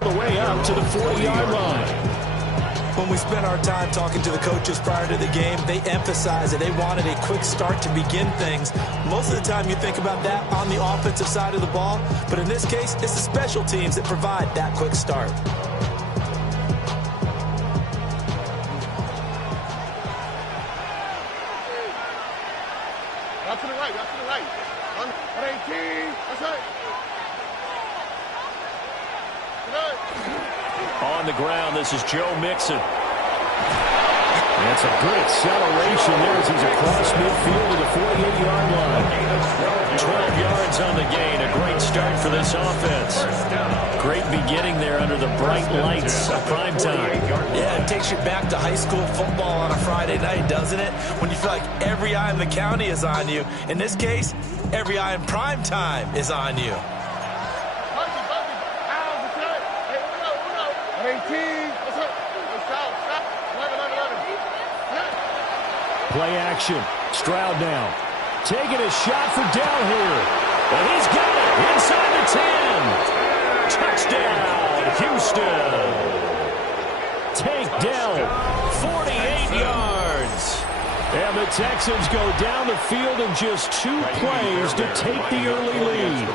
The way up to the 40-yard line. When we spent our time talking to the coaches prior to the game, they emphasized that they wanted a quick start to begin things. Most of the time you think about that on the offensive side of the ball, but in this case, it's the special teams that provide that quick start. Out to the right, out to the right. 118, that's right. On the ground, this is Joe Mixon. That's a good acceleration there as he's across midfield to the 48-yard line. 12 yards on the gain. A great start for this offense. Great beginning there under the bright lights of prime time. Yeah, it takes you back to high school football on a Friday night, doesn't it? When you feel like every eye in the county is on you. In this case, every eye in prime time is on you. 18, Play action. Stroud now. Taking a shot for Dell here. And he's got it inside the 10. Touchdown, Houston. Take Dell. 48 yards. And the Texans go down the field in just 2 plays to take the early lead.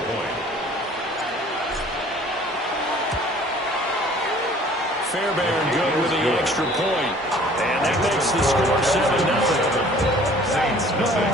Fairbairn good with the extra point. And that makes the score 7-0. Saints nothing.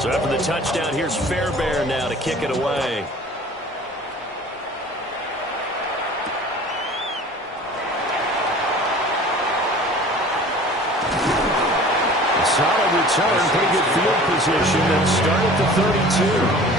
So after the touchdown, here's Fairbairn now to kick it away. A solid return, pretty good field position. They'll start at the 32.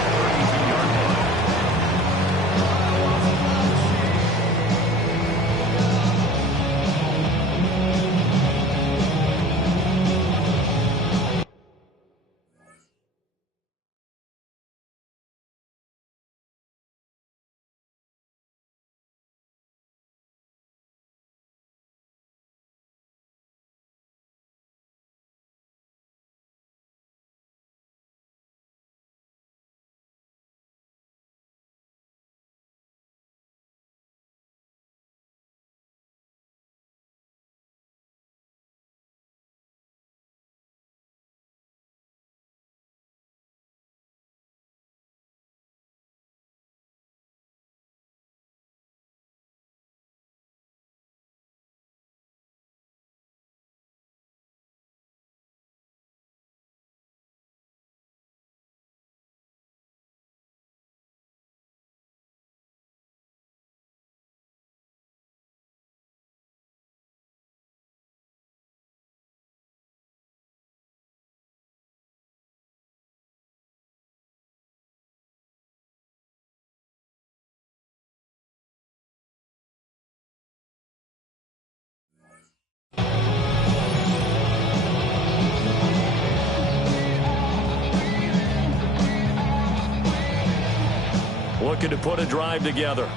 Looking to put a drive together.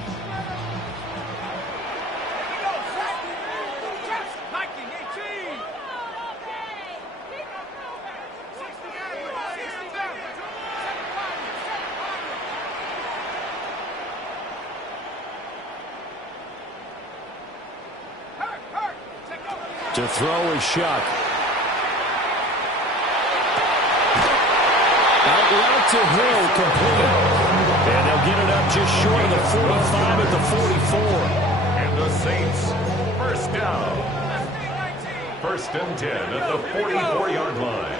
To throw is Shuck. Out route to Hill, complete. And they'll get it up just short of the 45 at the 44. And the Saints, first down. First and 10 at the 44-yard line.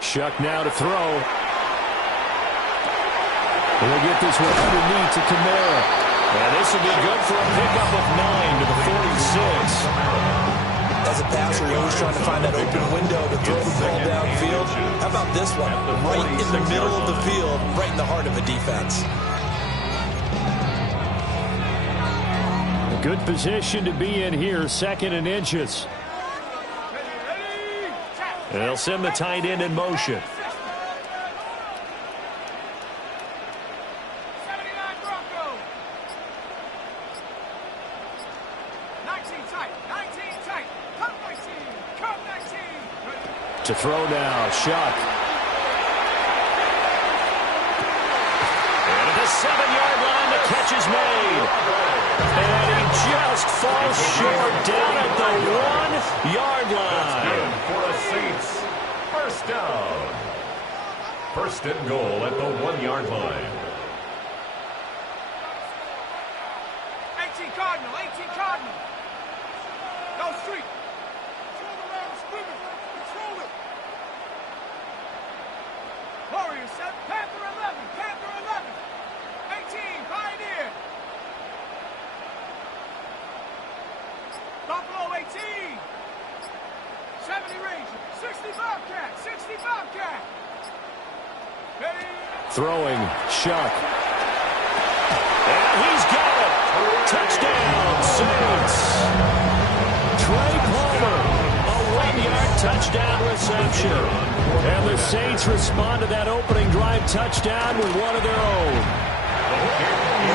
Shuck now to throw. We'll get this one underneath to Kamara. And this will be good for a pickup of 9 to the 46. As a passer, you're always trying to find that open window to throw the ball downfield. How about this one? Right in the middle of the field, right in the heart of a defense. A good position to be in here, 2nd and inches. They'll send the tight end in motion. To throw now, Shuck. And at the 7-yard line, the catch is made. And he just falls short down at the 1-yard line. For a Saints first down. First and goal at the 1-yard line. 18 Cardinal, 18 Cardinal. Go street. Control the line of scrimmage. Control it. Warriors set. Panther 11. Panther 11. 18. Pioneer. Buffalo 18. 70 Ranger. 60 Bobcat. 60 Bobcat. Hey. Throwing, Shuck. And he's got it. Touchdown, Saints. Trey Palmer, a 1-yard touchdown reception. And the Saints respond to that opening drive touchdown with one of their own.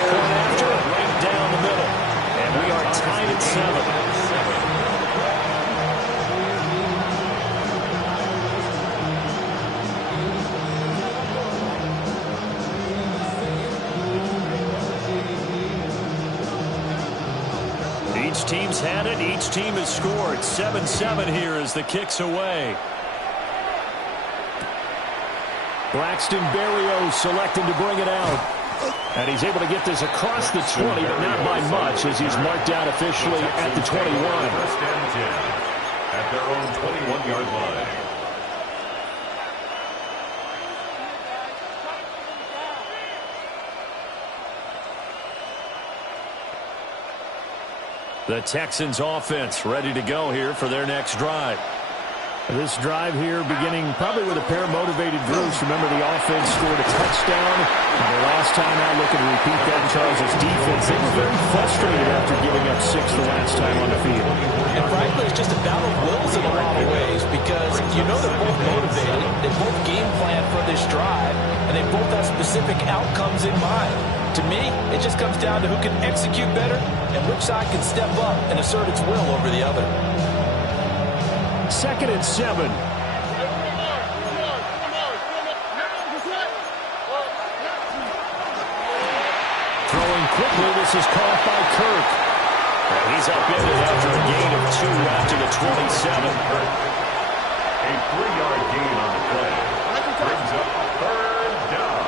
Point after, right down the middle. And we are tied at 7. Each team's had it. Each team has scored. 7-7 here as the kick's away. Braxton Berrios selecting to bring it out. And he's able to get this across the 20, but not by much as he's marked out officially at the 21. First and 10 at their own 21-yard line. The Texans offense ready to go here for their next drive. This drive here beginning probably with a pair of motivated groups. Remember, the offense scored a touchdown. And the last time out, looking to repeat that, Charles' defense, they were very frustrated after giving up 6 the last time on the field. And frankly, it's just a battle of wills in a lot of ways because you know they're both motivated. They both game plan for this drive, and they both have specific outcomes in mind. To me, it just comes down to who can execute better and which side can step up and assert its will over the other. 2nd and 7. Throwing quickly, this is caught by Kirk. And he's upended after a gain of 2 after the 27. A 3-yard gain on the play. Brings up 3rd down.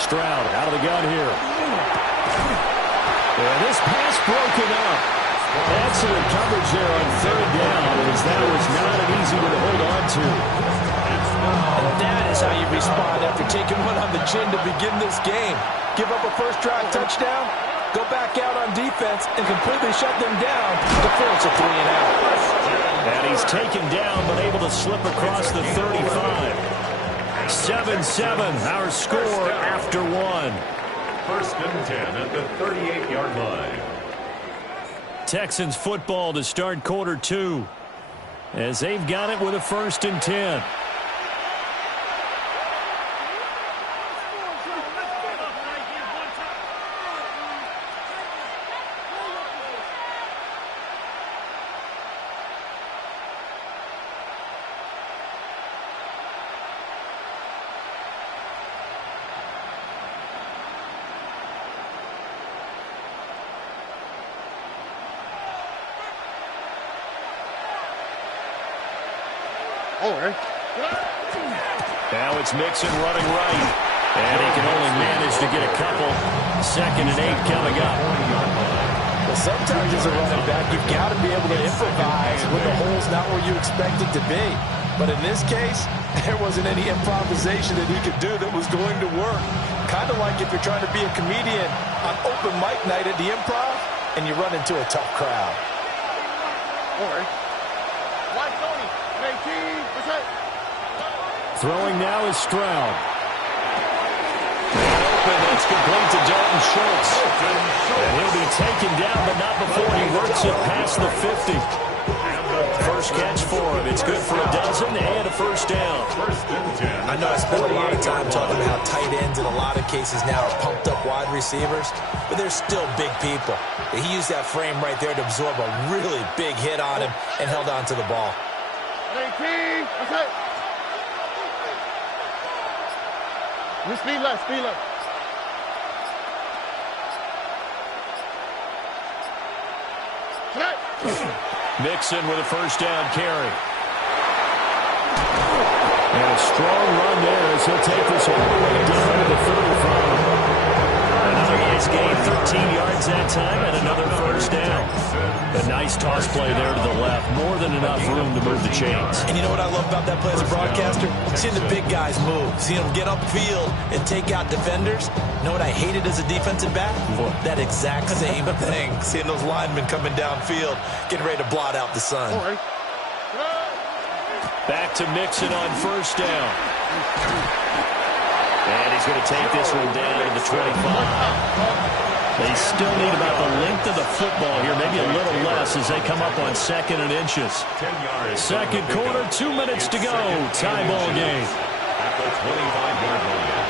Stroud out of the gun here. And this pass broken up. Excellent coverage there on 3rd down, as that was not an easy one to hold on to. And that is how you respond after taking one on the chin to begin this game. Give up a first drive touchdown, go back out on defense, and completely shut them down to force a 3-and-out. And he's taken down, but able to slip across the 35. 7-7, our score after 1. First and 10 at the 38-yard line. Texans football to start quarter 2, as they've got it with a 1st and 10. Now it's Mixon running right. And he can only manage to get a couple. 2nd and 8 coming up. Well, sometimes as a running back, you've got to be able to improvise when the hole's not where you expect it to be. But in this case, there wasn't any improvisation that he could do that was going to work. Kind of like if you're trying to be a comedian on open mic night at the Improv and you run into a tough crowd. Throwing now is Stroud. Open, it's complete to Dalton Schultz. And he'll be taken down, but not before he works it past the 50. First catch for him. It's good for a dozen and a first down. I know I spent a lot of time talking about how tight ends in a lot of cases now are pumped up wide receivers, but they're still big people. He used that frame right there to absorb a really big hit on him and held on to the ball. Speed left, speed left. Mixon with a first down carry. And a strong run there as he'll take this all the way down to the 35. Another nice gain, 13 yards that time, and another first down. A nice toss play there to the left. More than enough room to move the chains. And you know what I love about that play as a broadcaster? Seeing the big guys move. Seeing them get upfield and take out defenders. You know what I hated as a defensive back? That exact same thing. Seeing those linemen coming downfield, getting ready to blot out the sun. Back to Mixon on first down. And he's going to take this one down to the 25. They still need about the length of the football here, maybe a little less as they come up on second and inches. Second quarter, 2 minutes to go. Tie ball game. At the 25-yard line.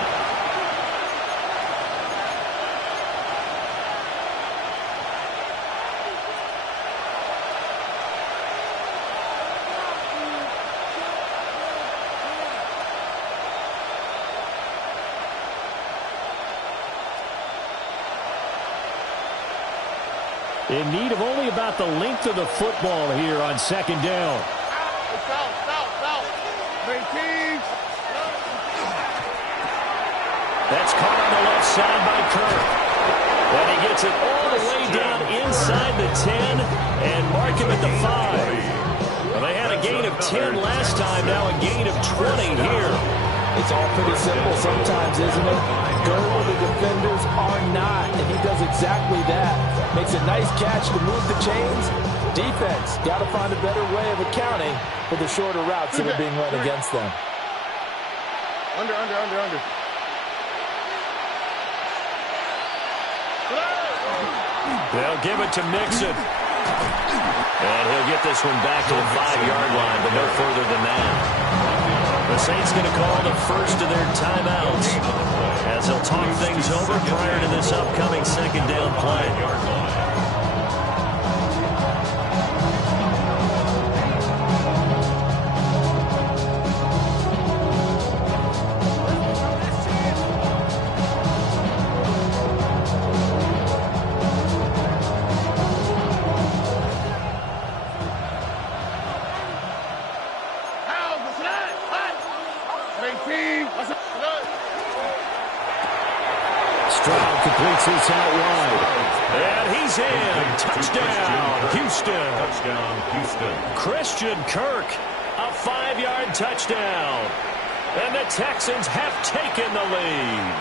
In need of only about the length of the football here on second down. That's caught on the left side by Kirk. And he gets it all the way down inside the 10 and mark him at the 5. Well, they had a gain of 10 last time, now a gain of 20 here. It's all pretty simple sometimes, isn't it? Go where the defenders are not, and he does exactly that. Makes a nice catch to move the chains. Defense, got to find a better way of accounting for the shorter routes that are being run against them. Under. They'll give it to Mixon. And he'll get this one back to the 5-yard line, but no further than that. The Saints going to call the first of their timeouts as they'll talk things over prior to this upcoming second down play. Stroud completes this out wide. And he's in. Touchdown, Houston. Touchdown, Houston. Christian Kirk, a 5-yard touchdown. And the Texans have taken the lead.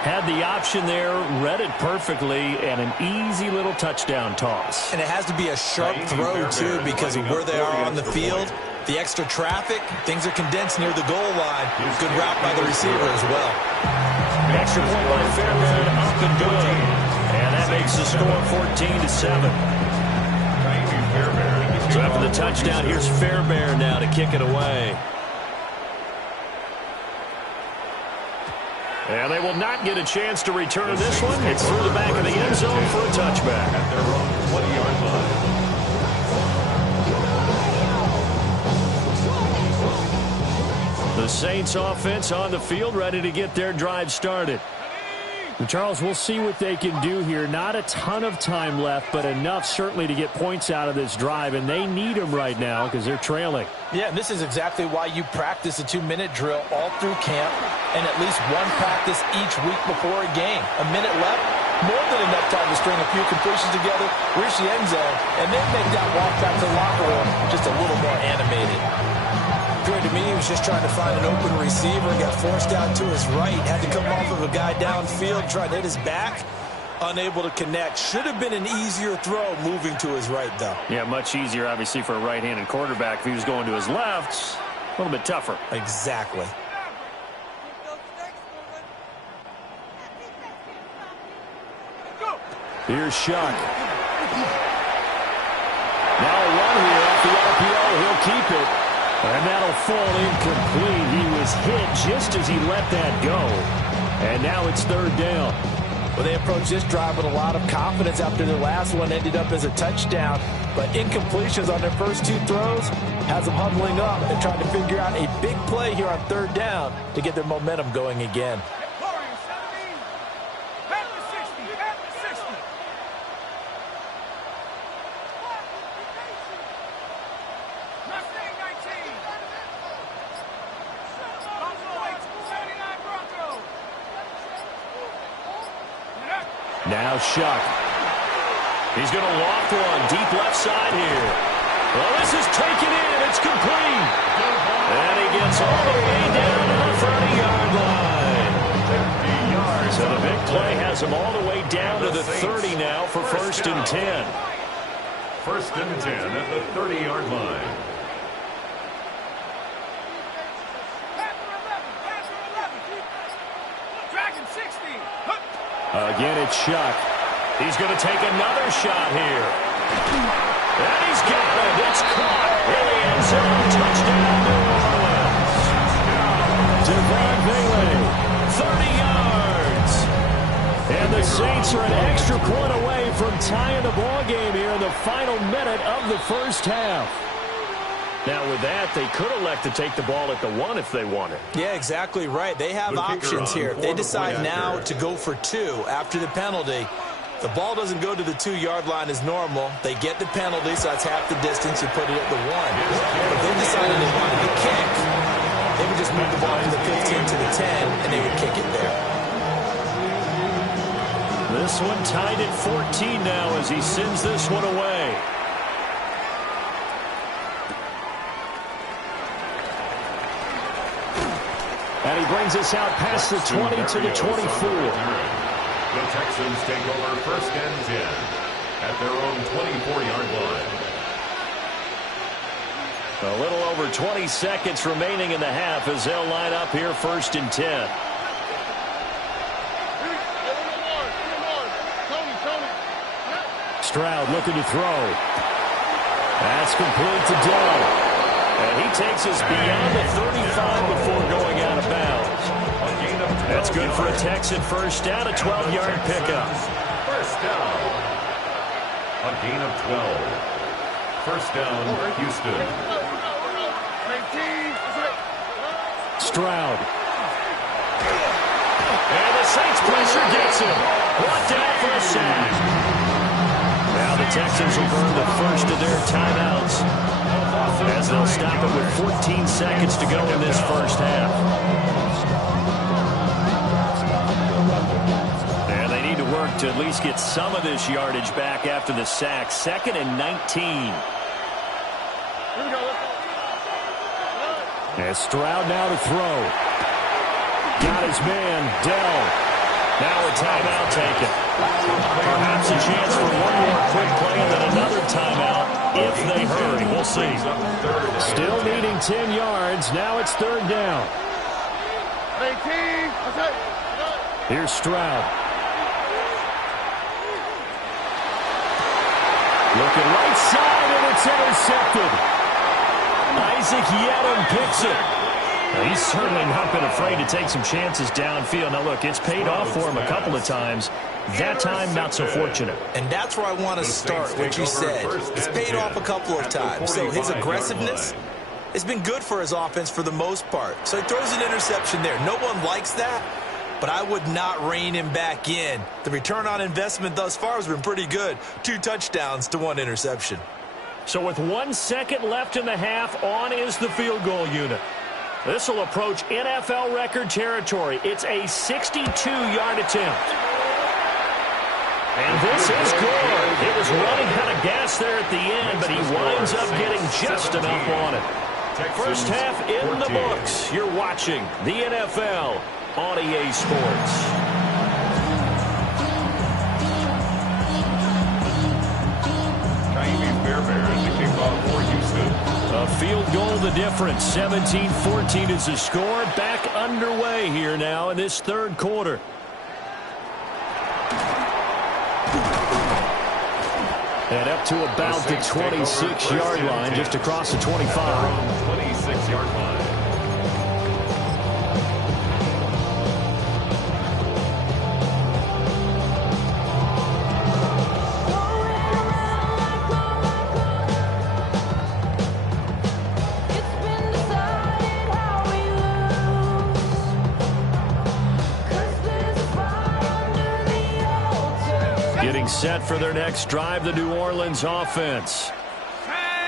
Had the option there, read it perfectly, and an easy little touchdown toss. And it has to be a sharp throw, too, because of where they are on the field. The extra traffic, things are condensed near the goal line. Good route by the receiver as well. Extra point by Fairbairn, up and good. And that makes the score 14-7. So after the touchdown, here's Fairbairn now to kick it away. And they will not get a chance to return this one. It's through the back of the end zone for a touchback. At their own 20-yard line. The Saints offense on the field, ready to get their drive started. And Charles, we'll see what they can do here. Not a ton of time left, but enough certainly to get points out of this drive, and they need them right now because they're trailing. Yeah, and this is exactly why you practice a 2-minute drill all through camp and at least one practice each week before a game. A minute left, more than enough time to string a few completions together, reach the end zone, and then make that walk back to the locker room just a little more animated. appeared to me he was just trying to find an open receiver. Got forced out to his right. Had to come off of a guy downfield, trying to hit his back. Unable to connect. Should have been an easier throw moving to his right, though. Yeah, much easier, obviously, for a right-handed quarterback. If he was going to his left, a little bit tougher. Exactly. Here's Shuck. Now a run here off the RPO. He'll keep it. And that'll fall incomplete. He was hit just as he let that go. And now it's third down. Well, they approached this drive with a lot of confidence after their last one ended up as a touchdown. But incompletions on their first two throws has them huddling up and trying to figure out a big play here on third down to get their momentum going again. Now Shuck. He's going to loft one deep left side here. Well, this is taken in. It's complete. And he gets all the way down to the 30-yard line. So the big play has him all the way down to the 30 now for first and 10. First and 10 at the 30-yard line. Again, it's Shuck. He's going to take another shot here. And he's got it. It's caught in the end zone. Touchdown, New Orleans. Devon Bailey, 30 yards. And the Saints are an extra point away from tying the ball game here in the final minute of the first half. Now, with that, they could elect to take the ball at the 1 if they wanted. Yeah, exactly right. They have options here. They decide now to go for 2 after the penalty. The ball doesn't go to the 2-yard line as normal. They get the penalty, so that's half the distance. You put it at the 1. If they decided they wanted to kick, they would just move the ball from the 15 to the 10, and they would kick it there. This one tied at 14 now as he sends this one away. And he brings us out past the 20 to the 24. The Texans take over first and 10 at their own 24-yard line. A little over 20 seconds remaining in the half as they'll line up here first and 10. Stroud looking to throw. That's complete to Dell. And he takes us beyond the 35 before going out of bounds. That's good for a Texan first down, a 12-yard pickup. First down. A gain of 12. First down, Houston. Stroud. And the Saints pressure gets him. Brought down for a sack. Now the Texans will burn the first of their timeouts, as they'll stop it with 14 seconds to go in this first half. And they need to work to at least get some of this yardage back after the sack. Second and 19. And Stroud now to throw. Got his man, Dell. Now a timeout taken. Perhaps a chance for one more quick play and then another timeout if they hurry. We'll see. Still needing 10 yards. Now it's third down. Here's Stroud. Looking right side, and it's intercepted. Isaac Yedem picks it. Now, he's certainly not been afraid to take some chances downfield. Now, look, it's paid off for him a couple of times. That time, not so fortunate. And that's where I want to start, what you said. It's paid off a couple of times. So his aggressiveness has been good for his offense for the most part. So he throws an interception there. No one likes that, but I would not rein him back in. The return on investment thus far has been pretty good. 2 touchdowns to 1 interception. So with 1 second left in the half, on is the field goal unit. This will approach NFL record territory. It's a 62-yard attempt. And this is good. It was running out of gas there at the end, but he winds up getting just enough on it. First half in the books. You're watching the NFL on EA Sports. The kickoff for Houston. A field goal the difference. 17-14 is the score. Back underway here now in this third quarter. And up to about the 26-yard line, just across the 25. 26-yard line. Set for their next drive, the New Orleans offense.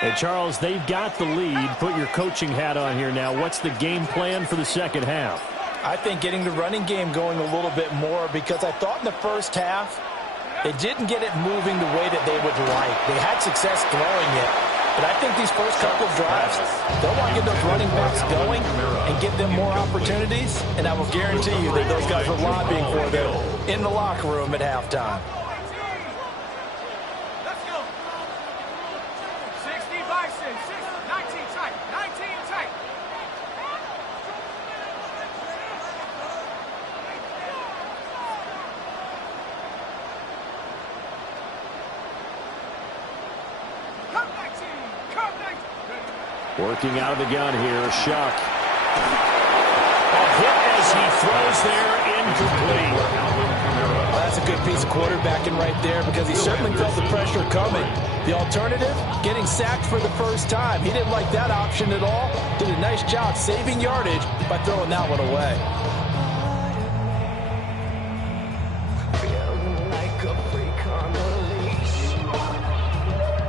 Hey, Charles, they've got the lead. Put your coaching hat on here now. What's the game plan for the second half? I think getting the running game going a little bit more, because I thought in the first half they didn't get it moving the way that they would like. They had success throwing it, but I think these first couple of drives, they'll want to get those running backs going and give them more opportunities, and I will guarantee you that those guys are lobbying for them in the locker room at halftime. Working out of the gun here, Shuck. A hit as he throws there, incomplete. Well, that's a good piece of quarterbacking right there, because he certainly felt the pressure coming. The alternative, getting sacked for the first time. He didn't like that option at all. Did a nice job saving yardage by throwing that one away.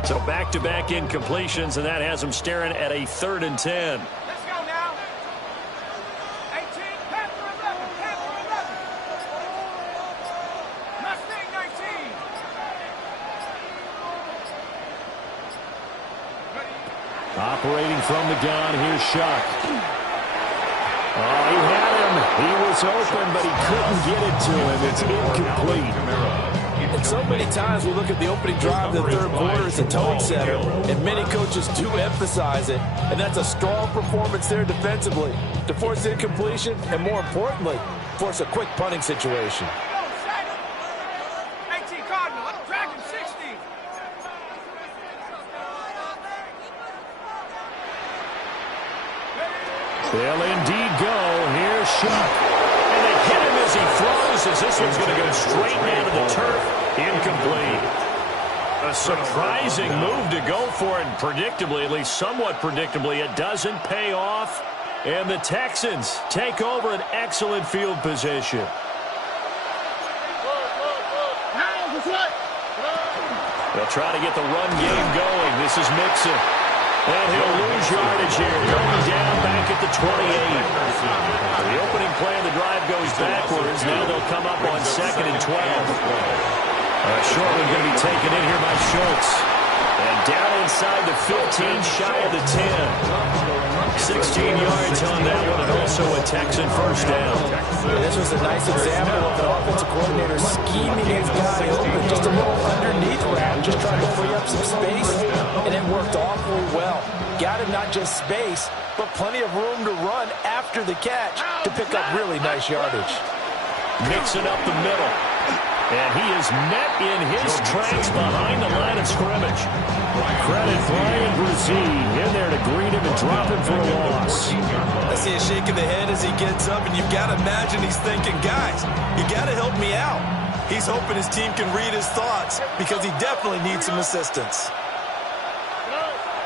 So back-to-back incompletions, and that has him staring at a 3rd and 10. Let's go now. 18, pass for 11, pass for 11. Mustang 19. Operating from the gun, here's Shuck. Oh, he had him. He was open, but he couldn't get it to him. It's incomplete. And so many times we look at the opening drive of the third quarter as a tone setter, and many coaches do emphasize it, and that's a strong performance there defensively to force incompletion and, more importantly, force a quick punting situation. 18 Cardinal, Dragon 60. They'll indeed go. Here's Shuck. And they hit him as he throws, as this one's going to go straight down to the turf. Incomplete. A surprising move to go for it, and predictably, at least somewhat predictably, it doesn't pay off. And the Texans take over an excellent field position. They'll try to get the run game going. This is Mixon. And he'll lose yardage here, going down back at the 28. The opening play of the drive goes backwards. Now they'll come up on 2nd and 12. Short one going to be taken in here by Schultz. And down inside the 15, shy of the 10. 16 yards on that one, and also a Texan first down. This was a nice example of an offensive coordinator scheming his guy open, just a little underneath route, just trying to free up some space, and it worked awfully well. Got him not just space, but plenty of room to run after the catch to pick up really nice yardage. Mixing up the middle. And he is met in his tracks behind the line of scrimmage. Credit Brian Brzee in there to greet him and drop him for a loss. I see a shake of the head as he gets up, and you've got to imagine he's thinking, guys, you got to help me out. He's hoping his team can read his thoughts, because he definitely needs some assistance.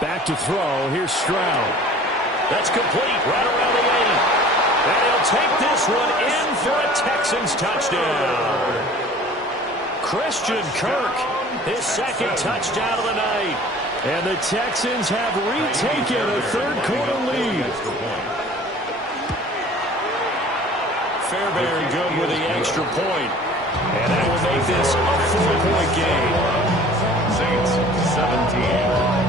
Back to throw. Here's Stroud. That's complete right around the 8. And he'll take this one in for a Texans touchdown. Christian Kirk, his 2nd touchdown of the night. And the Texans have retaken a third-quarter lead. Fairbairn good with the extra point. And that will make this a 4-point game. Saints 17.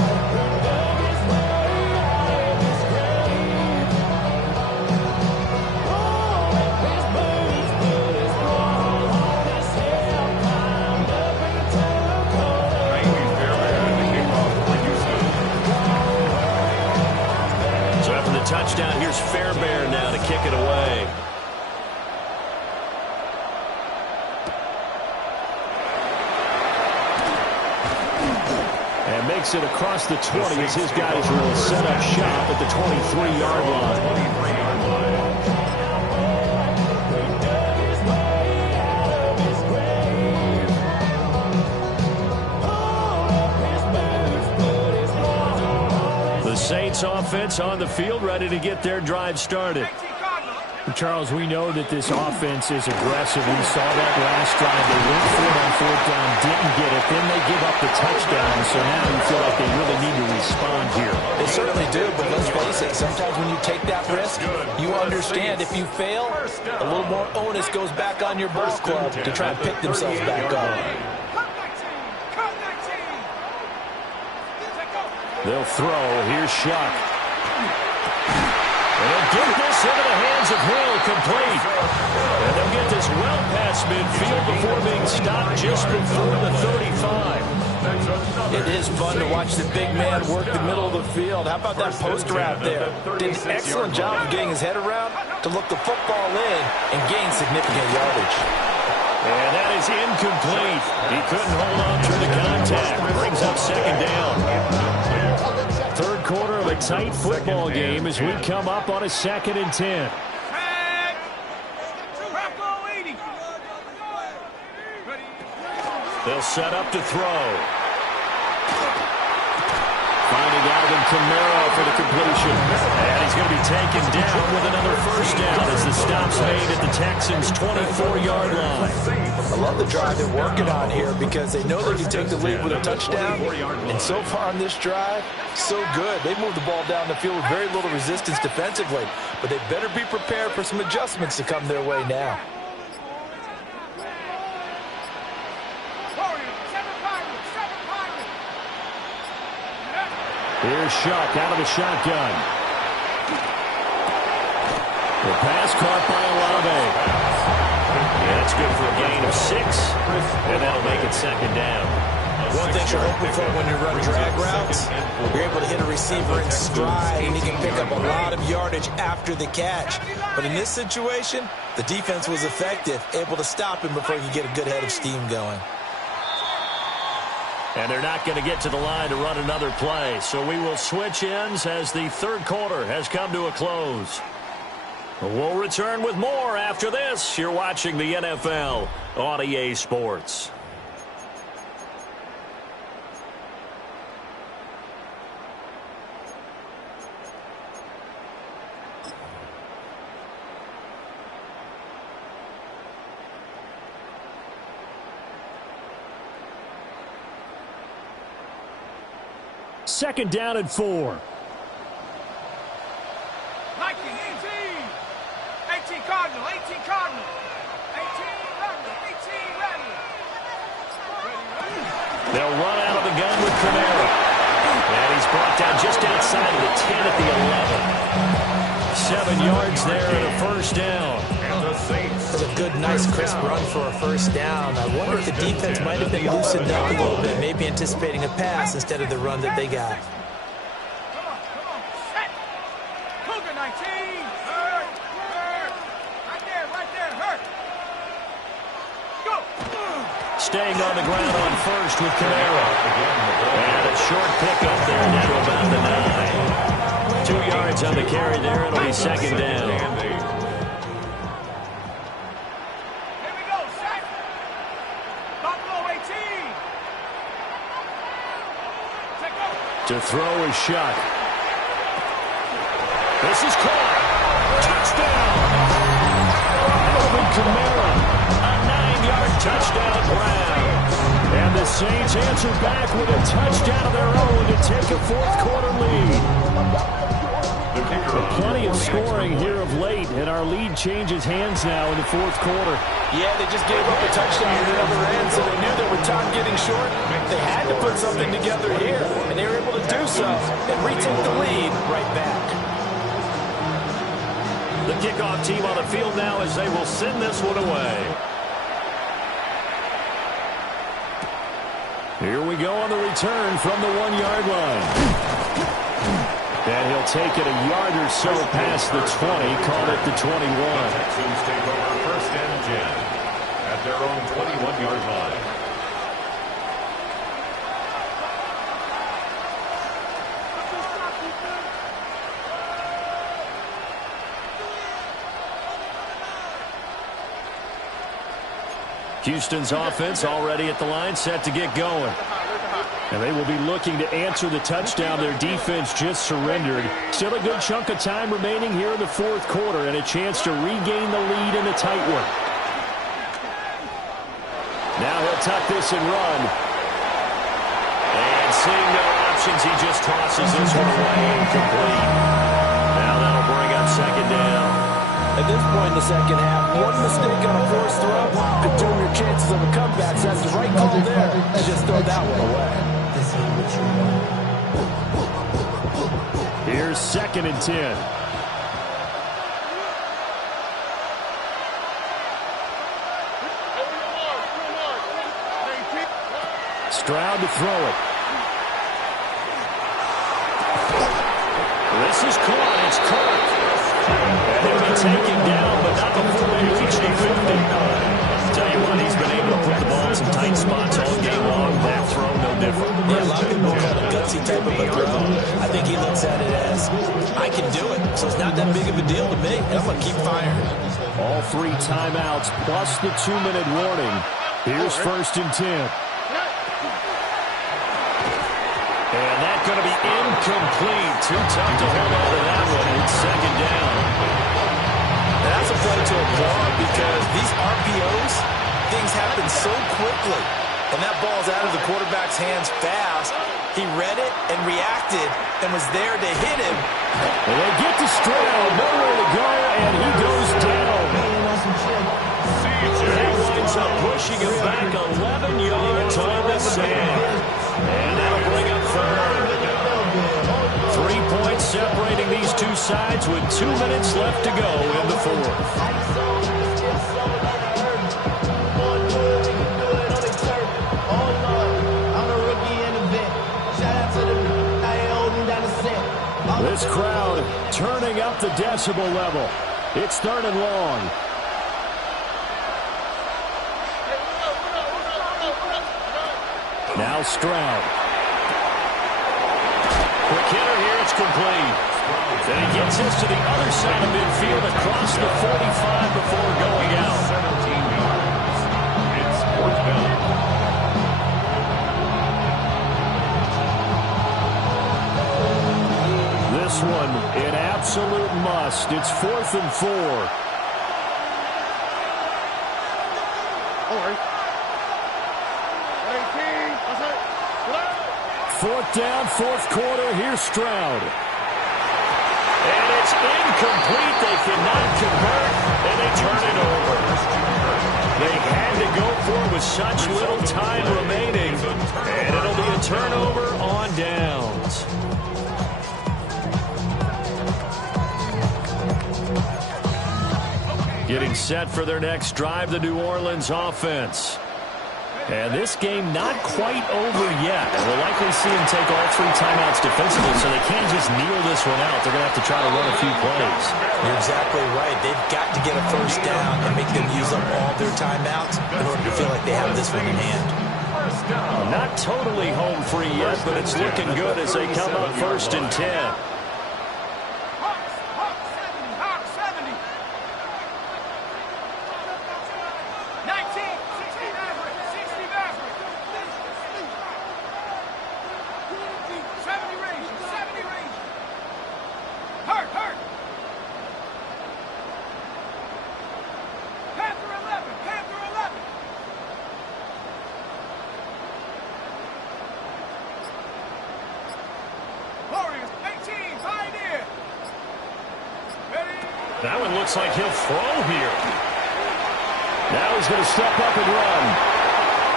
Here's Fairbairn now to kick it away. And makes it across the 20 as his guys will set up shop at the 23-yard line. The Saints offense on the field, ready to get their drive started. Charles, we know that this offense is aggressive. We saw that last drive. They went for it on fourth down, didn't get it. Then they give up the touchdown. So now you feel like they really need to respond here. They certainly do, but let's face it, sometimes when you take that risk, you understand if you fail, a little more onus goes back on your ball club to try and pick themselves back up. They'll throw. Here's Shuck. And they'll get this into the hands of Hill, complete. And they'll get this well past midfield before being stopped just before the 35. It is fun to watch the big man work the middle of the field. How about that post route there? Did an excellent job of getting his head around to look the football in and gain significant yardage. And that is incomplete. He couldn't hold on through the contact. Brings up second down. Third quarter of a tight football game as we come up on a 2nd and 10. They'll set up to throw. Finding Alvin Kamara for the completion. And he's going to be taken down with another first down as the stop's made at the Texans' 24-yard line. I love the drive they're working on here because they know they can take the lead with a touchdown. And so far on this drive, so good. They moved the ball down the field with very little resistance defensively. But they better be prepared for some adjustments to come their way now. Here's Shuck out of the shotgun. The pass caught by Olave. Yeah, that's good for a gain of 6. And that'll make it second down. One thing you're hoping for when you run drag routes, you're able to hit a receiver in stride and he can pick up a lot of yardage after the catch. But in this situation, the defense was effective, able to stop him before he could get a good head of steam going. And they're not going to get to the line to run another play. So we will switch ends as the third quarter has come to a close. We'll return with more after this. You're watching the NFL on EA Sports. Second down and 4. 19, 18. 18 Cardinal, 18 Cardinal. 18 Randall, 18 Randall. They'll run out of the gun with Kamara. And he's brought down just outside of the 10 at the 11. 7 yards there and a first down. It's a good, nice, crisp run for a first down. I wonder if the defense might have been loosened up a little bit, maybe anticipating a pass instead of the run that they got. Come on, set. Cougar 19. Hurt. Right there, hurt. Go. Staying on the ground on first with Kamara. And a short pickup there now about the 9. 2 yards on the carry there. It'll be second down. To throw is Shuck. This is caught. Touchdown. Alvin Kamara. A 9-yard touchdown grab. And the Saints answer back with a touchdown of their own to take a fourth-quarter lead. Plenty of scoring here of late, and our lead changes hands now in the fourth quarter. Yeah, they just gave up a touchdown at the other end, so they knew that with time getting short, they had to put something together here, and they were able to do so and retake the lead right back. The kickoff team on the field now as they will send this one away. Here we go on the return from the 1-yard line. And he'll take it a yard or so past the 20, call it the 21. Texans take over 1st and 10 at their own 21-yard line. Houston's offense already at the line, set to get going. And they will be looking to answer the touchdown their defense just surrendered. Still a good chunk of time remaining here in the 4th quarter and a chance to regain the lead in a tight one. Now he'll tuck this and run. And seeing no options, he just tosses this one away incomplete. Now that'll bring up 2nd down. At this point in the second half, one mistake on a forced throw could turn your chances of a comeback. So that's the right call there. Just throw that one away. Here's 2nd and 10. Stroud to throw it. This is caught. It's caught. And he'll be taken down, but not before they reach the 50. Tell you what, he's been able to put the ball in some tight spots all game long. That throw, no different. Yeah, a lot of people call it a gutsy type of a throw. I think he looks at it as, I can do it, so it's not that big of a deal to me. I'm going to keep firing. All 3 timeouts plus the 2-minute warning. Here's 1st and 10. And that's going to be incomplete. Too tough to hold on to that one. It's 2nd down. And that's a play to applaud because these RPOs, things happen so quickly. And that ball's out of the quarterback's hands fast. He read it and reacted and was there to hit him. And they get to Stroud. Nowhere to go, and he goes down. That winds up pushing him back 11 yards on the sand. And that'll bring up 3rd. 3 points separating these two sides with 2 minutes left to go in the 4th. This crowd turning up the decibel level. It's 3rd and long. Now Stroud. Quick hitter here, it's complete. Then he gets this to the other side of midfield across the 45 before going out. 17 yards. It's 4th down. This one, an absolute must. It's 4th and 4. All right. 4th down, 4th quarter. Here's Stroud. And it's incomplete. They cannot convert, and they turn it over. They had to go for it with such little time remaining, and it'll be a turnover on downs. Getting set for their next drive, the New Orleans offense. And this game not quite over yet. And we'll likely see them take all 3 timeouts defensively, so they can't just kneel this one out. They're going to have to try to run a few plays. You're exactly right. They've got to get a 1st down and make them use up all their timeouts in order to feel like they have this one in hand. Not totally home free yet, but it's looking good as they come up 1st and 10. That one looks like he'll throw here. Now he's going to step up and run.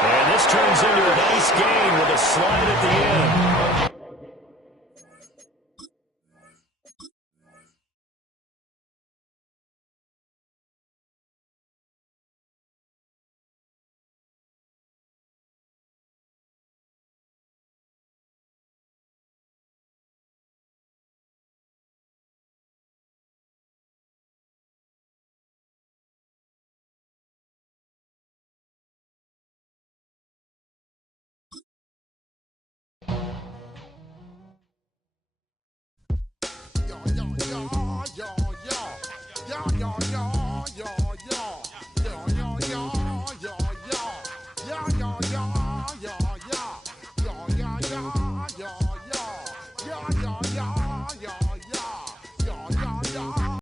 And this turns into a nice gain with a slide at the end.